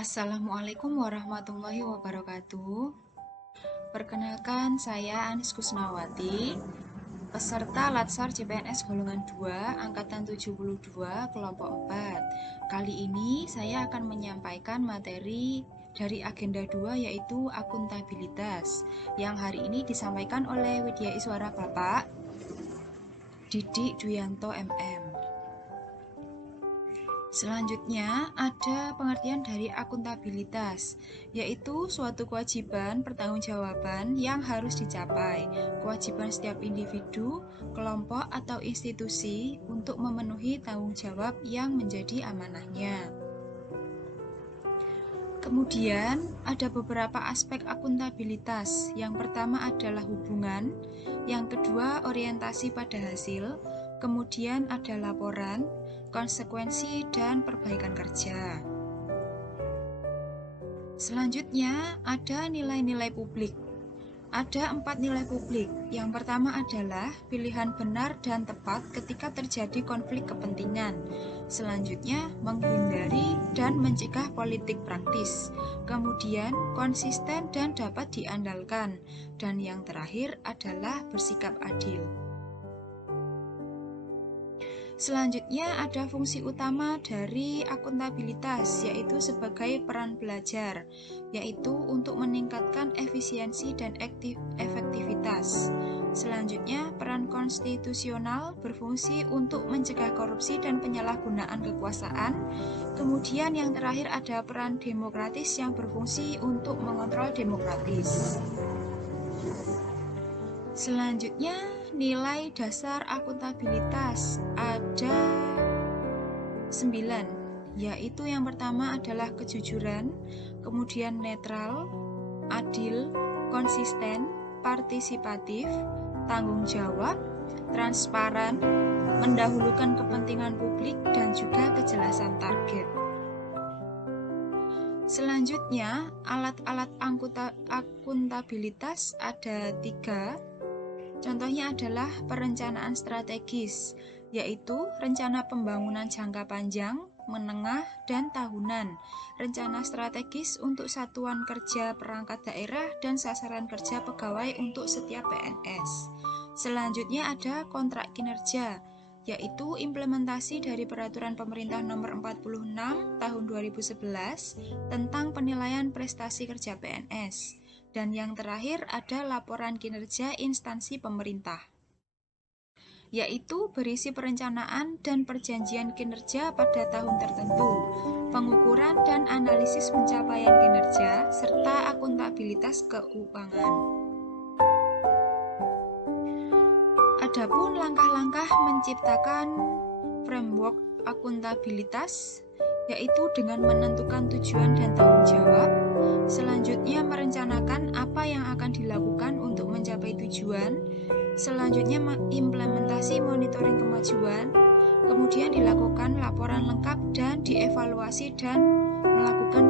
Assalamualaikum warahmatullahi wabarakatuh. Perkenalkan, saya Anis Kusnawati, peserta Latsar CPNS golongan 2 angkatan 72 kelompok 4. Kali ini saya akan menyampaikan materi dari agenda 2 yaitu akuntabilitas yang hari ini disampaikan oleh Widya Iswara Bapak Didik Duyanto MM. Selanjutnya, ada pengertian dari akuntabilitas, yaitu suatu kewajiban pertanggungjawaban yang harus dicapai, kewajiban setiap individu, kelompok, atau institusi untuk memenuhi tanggung jawab yang menjadi amanahnya. Kemudian, ada beberapa aspek akuntabilitas. Yang pertama adalah hubungan, yang kedua orientasi pada hasil, kemudian ada laporan, konsekuensi, dan perbaikan kerja. Selanjutnya, ada nilai-nilai publik. Ada 4 nilai publik. Yang pertama adalah pilihan benar dan tepat ketika terjadi konflik kepentingan. Selanjutnya, menghindari dan mencegah politik praktis. Kemudian, konsisten dan dapat diandalkan. Dan yang terakhir adalah bersikap adil. Selanjutnya ada fungsi utama dari akuntabilitas, yaitu sebagai peran belajar, yaitu untuk meningkatkan efisiensi dan efektivitas. Selanjutnya, peran konstitusional berfungsi untuk mencegah korupsi dan penyalahgunaan kekuasaan. Kemudian yang terakhir ada peran demokratis yang berfungsi untuk mengontrol demokratis. Selanjutnya, nilai dasar akuntabilitas ada 9, yaitu yang pertama adalah kejujuran, kemudian netral, adil, konsisten, partisipatif, tanggung jawab, transparan, mendahulukan kepentingan publik, dan juga kejelasan target. Selanjutnya, alat-alat akuntabilitas ada 3. Contohnya adalah perencanaan strategis, yaitu rencana pembangunan jangka panjang, menengah, dan tahunan, rencana strategis untuk satuan kerja perangkat daerah dan sasaran kerja pegawai untuk setiap PNS. Selanjutnya ada kontrak kinerja, yaitu implementasi dari Peraturan Pemerintah Nomor 46 Tahun 2011 tentang penilaian prestasi kerja PNS. Dan yang terakhir ada laporan kinerja instansi pemerintah, yaitu berisi perencanaan dan perjanjian kinerja pada tahun tertentu, pengukuran dan analisis pencapaian kinerja, serta akuntabilitas keuangan. Adapun langkah-langkah menciptakan framework akuntabilitas, yaitu dengan menentukan tujuan dan tanggung jawab. Selanjutnya merencanakan apa yang akan dilakukan untuk mencapai tujuan. Selanjutnya implementasi monitoring kemajuan. Kemudian dilakukan laporan lengkap dan dievaluasi dan melakukan